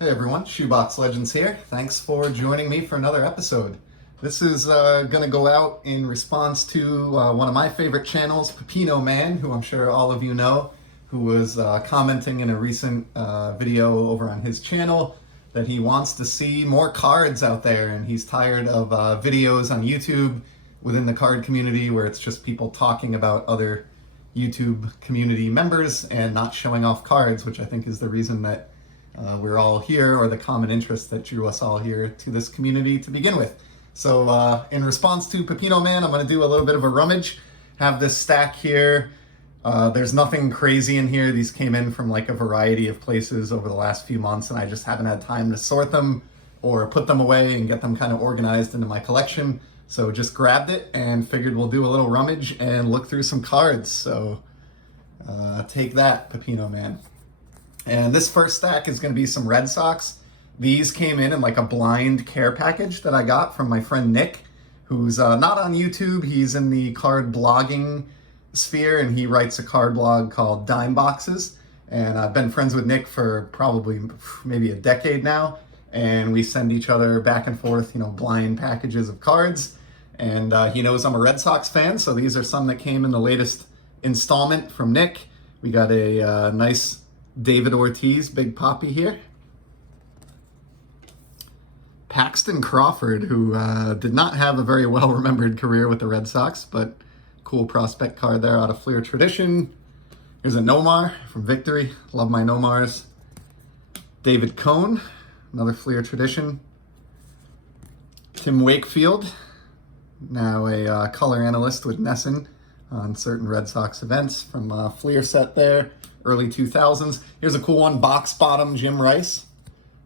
Hey everyone, Shoebox Legends here. Thanks for joining me for another episode. This is going to go out in response to one of my favorite channels, Pepino Man, who I'm sure all of you know, who was commenting in a recent video over on his channel that he wants to see more cards out there, and he's tired of videos on YouTube within the card community where it's just people talking about other YouTube community members and not showing off cards, which I think is the reason that we're all here, or the common interest that drew us all here to this community to begin with. So in response to Pepino Man, I'm going to do a little bit of a rummage. Have this stack here. There's nothing crazy in here. These came in from like a variety of places over the last few months, and I just haven't had time to sort them or put them away and get them kind of organized into my collection. So just grabbed it and figured we'll do a little rummage and look through some cards. So take that, Pepino Man. And this first stack is going to be some Red Sox. These came in like a blind care package that I got from my friend Nick, who's not on YouTube. He's in the card blogging sphere, and he writes a card blog called Dime Boxes. And I've been friends with Nick for probably maybe a decade now. And we send each other back and forth, blind packages of cards. And he knows I'm a Red Sox fan, so these are some that came in the latest installment from Nick. We got a nice David Ortiz, Big Poppy here. Paxton Crawford, who did not have a very well-remembered career with the Red Sox, but cool prospect card there out of Fleer Tradition. Here's a Nomar from Victory. Love my Nomars. David Cohn, another Fleer Tradition. Tim Wakefield, now a color analyst with Nesson on certain Red Sox events from Fleer set there. Early 2000s. Here's a cool one, Box Bottom Jim Rice.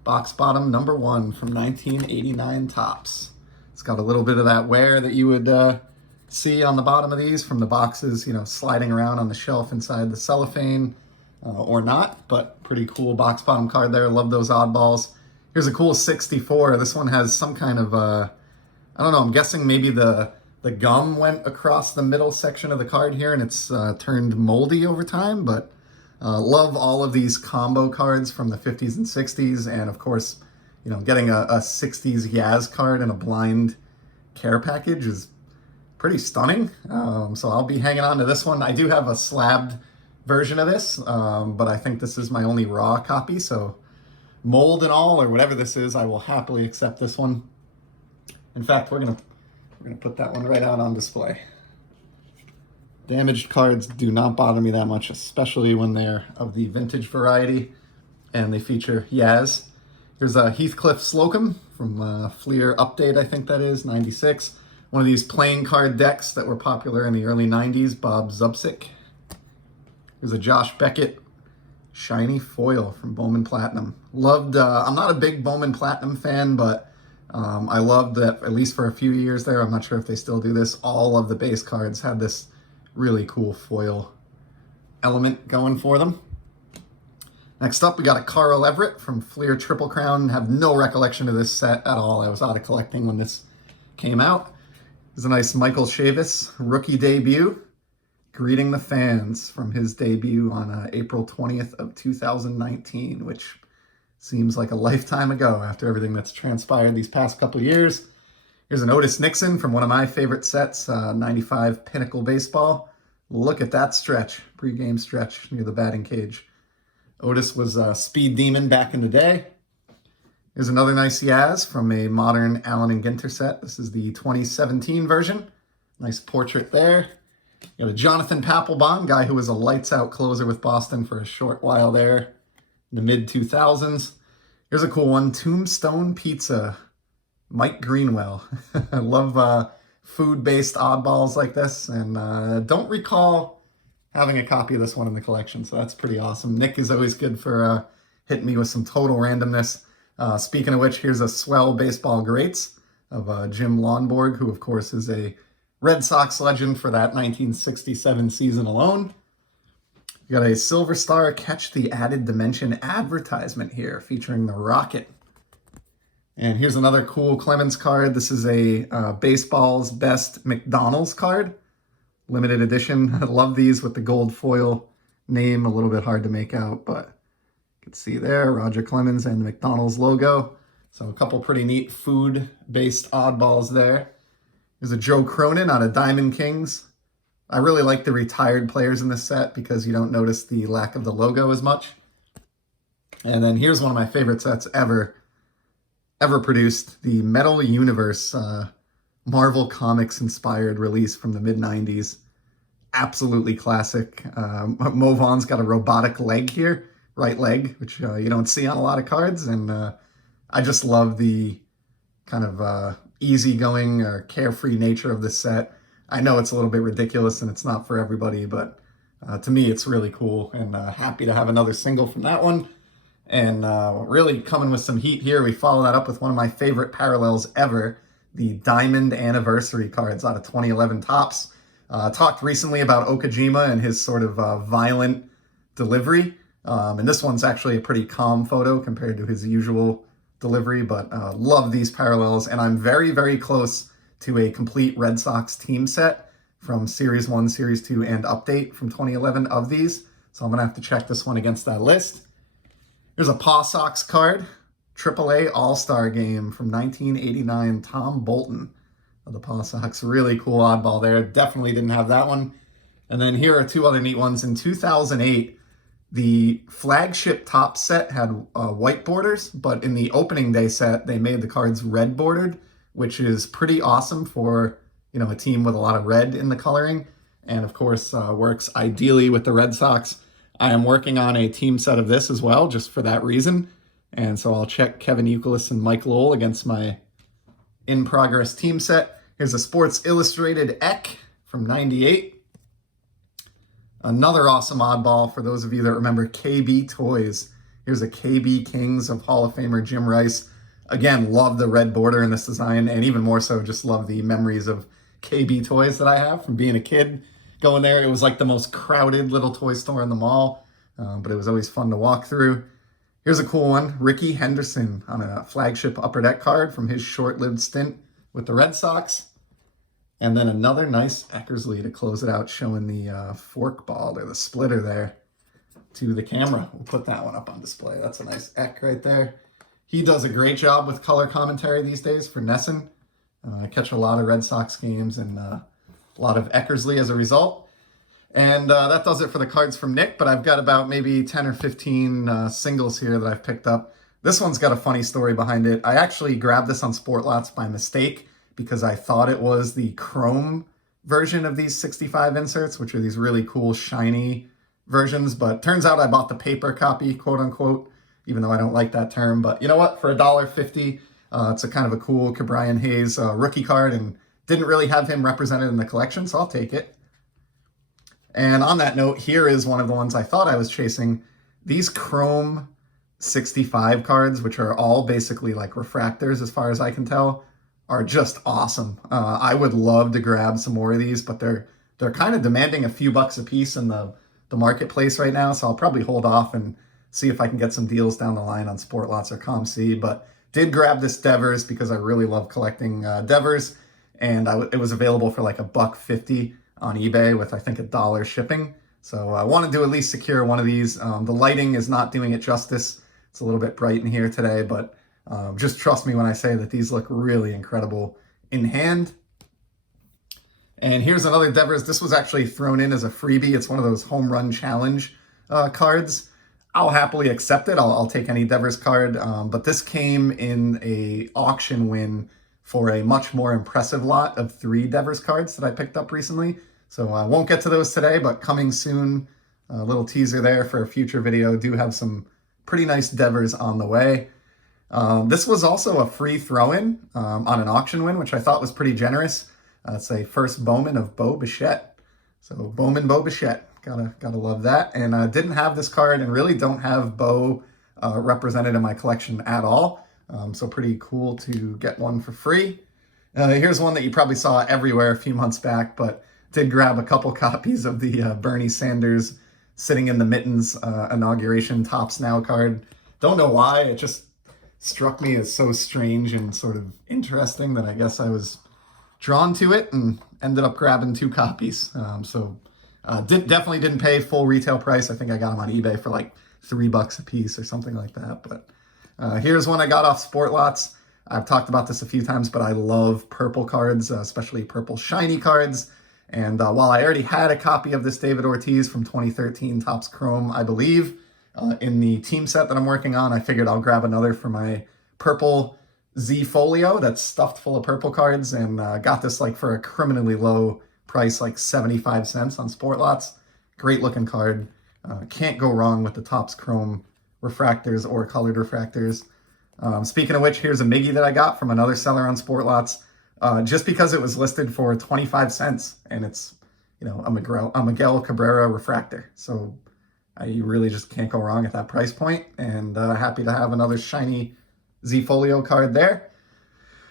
Box Bottom number 1 from 1989 Topps. It's got a little bit of that wear that you would see on the bottom of these from the boxes, sliding around on the shelf inside the cellophane or not, but pretty cool box bottom card there. Love those oddballs. Here's a cool 64. This one has some kind of, I don't know, I'm guessing maybe the gum went across the middle section of the card here and it's turned moldy over time, but love all of these combo cards from the 50s and 60s, and of course, getting a 60s Yaz card in a blind care package is pretty stunning. So I'll be hanging on to this one. I do have a slabbed version of this, but I think this is my only raw copy, so mold and all, or whatever this is, I will happily accept this one. In fact, we're gonna put that one right out on display. Damaged cards do not bother me that much, especially when they're of the vintage variety and they feature Yaz. Here's a Heathcliff Slocum from Fleer Update, I think that is, 96. One of these playing card decks that were popular in the early 90s, Bob Zubcic. Here's a Josh Beckett Shiny Foil from Bowman Platinum. Loved, I'm not a big Bowman Platinum fan, but I loved that, at least for a few years there, I'm not sure if they still do this, all of the base cards had this really cool foil element going for them. Next up, we got a Carl Everett from Fleer Triple Crown. Have no recollection of this set at all. I was out of collecting when this came out. There's a nice Michael Chavis rookie debut. Greeting the Fans from his debut on April 20th of 2019, which seems like a lifetime ago after everything that's transpired these past couple of years. Here's an Otis Nixon from one of my favorite sets, 95 Pinnacle Baseball. Look at that stretch, pre-game stretch near the batting cage. Otis was a speed demon back in the day. Here's another nice Yaz from a modern Allen and Ginter set. This is the 2017 version. Nice portrait there. You got a Jonathan Papelbon, guy who was a lights-out closer with Boston for a short while there in the mid-2000s. Here's a cool one, Tombstone Pizza. Mike Greenwell. I love food-based oddballs like this, and don't recall having a copy of this one in the collection, so that's pretty awesome. Nick is always good for hitting me with some total randomness. Speaking of which, here's a swell baseball greats of Jim Lonborg, who of course is a Red Sox legend for that 1967 season alone. You got a Silver Star Catch the Added Dimension advertisement here featuring the Rocket. And here's another cool Clemens card. This is a Baseball's Best McDonald's card. Limited edition. I love these with the gold foil name. A little bit hard to make out, but You can see there, Roger Clemens and the McDonald's logo. So a couple pretty neat food-based oddballs there. There's a Joe Cronin out of Diamond Kings. I really like the retired players in this set because you don't notice the lack of the logo as much. And then here's one of my favorite sets ever produced, the Metal Universe Marvel Comics inspired release from the mid-90s. Absolutely classic. Mo Vaughn's got a robotic leg here, right leg, which you don't see on a lot of cards. And I just love the kind of easygoing or carefree nature of this set. I know it's a little bit ridiculous and it's not for everybody, but to me it's really cool, and happy to have another single from that one. And really coming with some heat here, we follow that up with one of my favorite parallels ever, the Diamond Anniversary cards out of 2011 Topps. Talked recently about Okajima and his sort of violent delivery. And this one's actually a pretty calm photo compared to his usual delivery, but love these parallels. And I'm very, very close to a complete Red Sox team set from Series 1, Series 2, and Update from 2011 of these. So I'm going to have to check this one against that list. Here's a Paw Sox card, AAA All-Star Game from 1989, Tom Bolton of the Paw Sox. Really cool oddball there. Definitely didn't have that one. And then here are two other neat ones. In 2008, the flagship top set had white borders, but in the opening day set, they made the cards red bordered, which is pretty awesome for, you know, a team with a lot of red in the coloring. And of course, works ideally with the Red Sox. I am working on a team set of this as well, just for that reason. And so I'll check Kevin Youkilis and Mike Lowell against my in-progress team set. Here's a Sports Illustrated Eck from 98. Another awesome oddball for those of you that remember KB Toys. Here's a KB Kings of Hall of Famer Jim Rice. Again, love the red border in this design, and even more so, just love the memories of KB Toys that I have from being a kid. Going there, it was like the most crowded little toy store in the mall, but it was always fun to walk through. Here's a cool one, Ricky Henderson on a flagship Upper Deck card from his short-lived stint with the Red Sox. And then another nice Eckersley to close it out, showing the fork ball or the splitter there to the camera. We'll put that one up on display. That's a nice Eck right there. He does a great job with color commentary these days for Nesson. I catch a lot of Red Sox games and a lot of Eckersley as a result. And that does it for the cards from Nick, but I've got about maybe 10 or 15 singles here that I've picked up. This one's got a funny story behind it. I actually grabbed this on Sport Lots by mistake because I thought it was the chrome version of these 65 inserts, which are these really cool, shiny versions. But turns out I bought the paper copy, quote unquote, even though I don't like that term. But you know what? For $1.50, it's a kind of a cool Cabrian Hayes rookie card, and didn't really have him represented in the collection, so I'll take it. And on that note, here is one of the ones I thought I was chasing. These Chrome 65 cards, which are all basically like refractors as far as I can tell, are just awesome. I would love to grab some more of these, but they're kind of demanding a few bucks a piece in the marketplace right now, so I'll probably hold off and see if I can get some deals down the line on Sport Lots or ComC. But did grab this Devers because I really love collecting Devers, and it was available for like $1.50 on eBay with I think $1 shipping. So I wanted to at least secure one of these. The lighting is not doing it justice. It's a little bit bright in here today, but just trust me when I say that these look really incredible in hand. And here's another Devers. This was actually thrown in as a freebie. It's one of those home run challenge cards. I'll happily accept it. I'll take any Devers card. But this came in a auction win for a much more impressive lot of 3 Devers cards that I picked up recently. So I won't get to those today, but coming soon. A little teaser there for a future video. Do have some pretty nice Devers on the way. This was also a free throw-in on an auction win, which I thought was pretty generous. It's a first Bowman of Bo Bichette. So Bowman Bo Bichette, gotta love that. And I didn't have this card and really don't have Bo represented in my collection at all. So pretty cool to get one for free. Here's one that you probably saw everywhere a few months back, but did grab a couple copies of the Bernie Sanders Sitting in the Mittens inauguration Topps Now card. Don't know why, it just struck me as so strange and sort of interesting that I guess I was drawn to it and ended up grabbing 2 copies. Definitely didn't pay full retail price. I think I got them on eBay for like $3 a piece or something like that. But here's one I got off Sport Lots. I've talked about this a few times, but I love purple cards, especially purple shiny cards. And while I already had a copy of this David Ortiz from 2013 Topps Chrome, I believe, in the team set that I'm working on, I figured I'll grab another for my purple Z Folio that's stuffed full of purple cards, and got this like for a criminally low price, like 75 cents on Sport Lots. Great looking card. Can't go wrong with the Topps Chrome refractors or colored refractors. Speaking of which, here's a Miggy that I got from another seller on Sport Lots, just because it was listed for 25 cents, and it's, you know, a Miguel Cabrera refractor. So you really just can't go wrong at that price point, and happy to have another shiny Z Folio card there.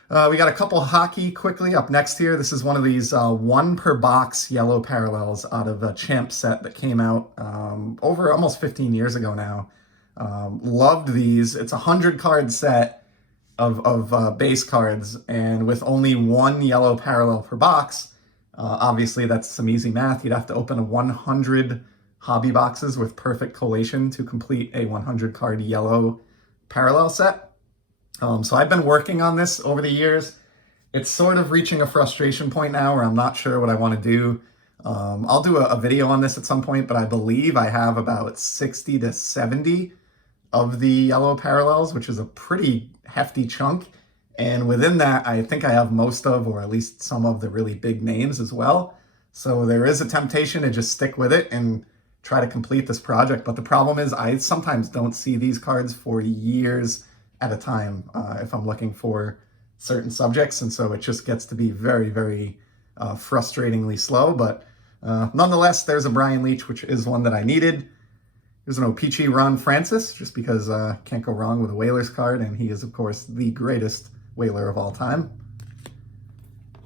We got a couple hockey quickly up next here. This is one of these 1 per box yellow parallels out of a Champ set that came out over almost 15 years ago now. Loved these. It's a 100 card set of base cards, and with only 1 yellow parallel per box. Obviously, that's some easy math. You'd have to open 100 hobby boxes with perfect collation to complete a 100 card yellow parallel set. So I've been working on this over the years. It's sort of reaching a frustration point now where I'm not sure what I want to do. I'll do a video on this at some point, but I believe I have about 60 to 70 of the yellow parallels, which is a pretty hefty chunk. And within that, I think I have most of, or at least some of, the really big names as well. So there is a temptation to just stick with it and try to complete this project. But the problem is I sometimes don't see these cards for years at a time if I'm looking for certain subjects. And so it just gets to be very, very frustratingly slow. But nonetheless, there's a Brian Leach, which is one that I needed. Here's an O-Pee-Chee Ron Francis, just because can't go wrong with a Whalers card, and he is, of course, the greatest Whaler of all time.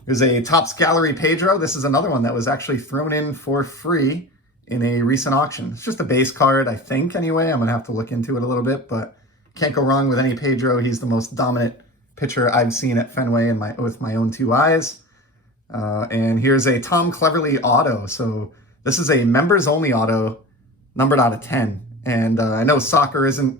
Here's a Topps Gallery Pedro. This is another one that was actually thrown in for free in a recent auction. It's just a base card, I think, anyway. I'm going to have to look into it a little bit, but can't go wrong with any Pedro. He's the most dominant pitcher I've seen at Fenway with my own 2 eyes. And here's a Tom Cleverley auto. So this is a members-only auto, numbered out of 10. And I know soccer isn't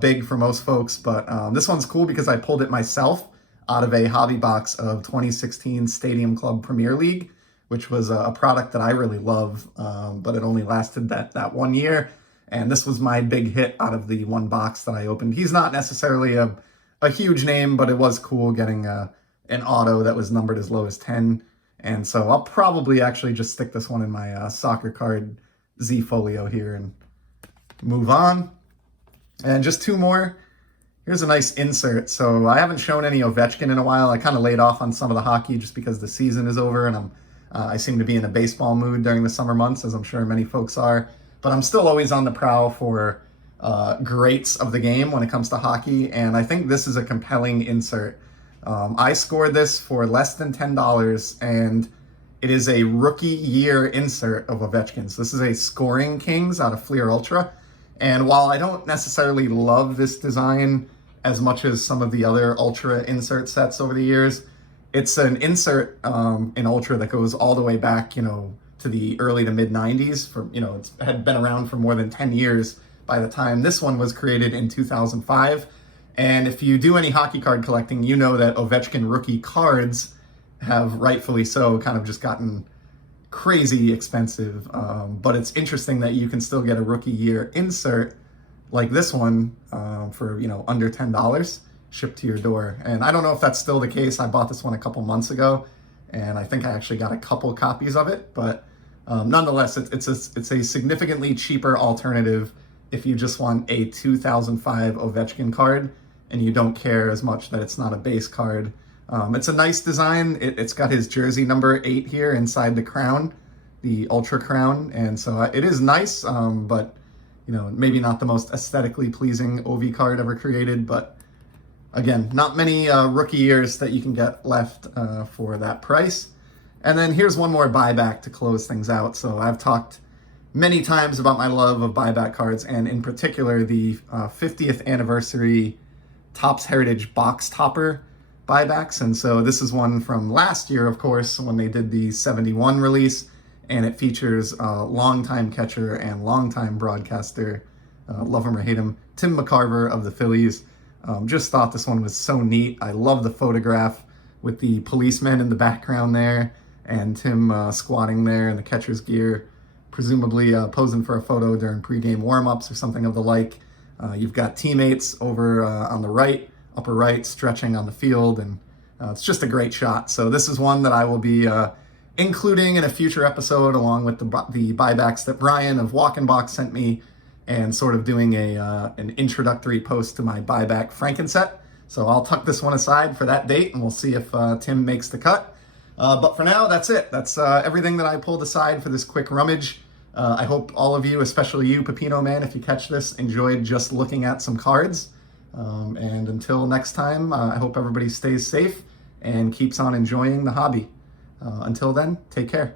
big for most folks, but this one's cool because I pulled it myself out of a hobby box of 2016 Stadium Club Premier League, which was a product that I really love, but it only lasted that 1 year. And this was my big hit out of the 1 box that I opened. He's not necessarily a huge name, but it was cool getting an auto that was numbered as low as 10. And so I'll probably actually just stick this one in my soccer card Z Folio here and move on. And just 2 more. Here's a nice insert. So I haven't shown any Ovechkin in a while. I kind of laid off on some of the hockey just because the season is over, and I seem to be in a baseball mood during the summer months, as I'm sure many folks are. But I'm still always on the prowl for greats of the game when it comes to hockey, and I think this is a compelling insert. I scored this for less than $10, and it is a rookie year insert of Ovechkin. So this is a Scoring Kings out of Fleer Ultra. And while I don't necessarily love this design as much as some of the other Ultra insert sets over the years, it's an insert in Ultra that goes all the way back, to the early to mid 90s. It had been around for more than 10 years by the time this one was created in 2005. And if you do any hockey card collecting, you know that Ovechkin rookie cards have, rightfully so, kind of just gotten crazy expensive. But it's interesting that you can still get a rookie year insert like this one for, under $10 shipped to your door. And I don't know if that's still the case. I bought this one a couple months ago, and I think I actually got a couple copies of it. But nonetheless, it's a significantly cheaper alternative if you just want a 2005 Ovechkin card and you don't care as much that it's not a base card. It's a nice design. It's got his jersey number 8 here inside the crown, the Ultra Crown, and so it is nice, but maybe not the most aesthetically pleasing OV card ever created. But again, not many rookie years that you can get left for that price. And then here's one more buyback to close things out. So I've talked many times about my love of buyback cards, and in particular the 50th anniversary Topps Heritage box topper buybacks. And so this is one from last year, of course, when they did the 71 release, and it features longtime catcher and longtime broadcaster love him or hate him, Tim McCarver of the Phillies. Just thought this one was so neat. I love the photograph with the policeman in the background there, and Tim squatting there in the catcher's gear, presumably posing for a photo during pregame warm-ups or something of the like. You've got teammates over on the right, upper right, stretching on the field, and it's just a great shot. So this is one that I will be including in a future episode, along with the buybacks that Brian of Walk and Box sent me, and sort of doing an introductory post to my buyback Frankenset. So I'll tuck this one aside for that date, and we'll see if Tim makes the cut. But for now, that's it. That's everything that I pulled aside for this quick rummage. I hope all of you, especially you, Pepino Man, if you catch this, enjoyed just looking at some cards. And until next time, I hope everybody stays safe and keeps on enjoying the hobby. Until then, take care.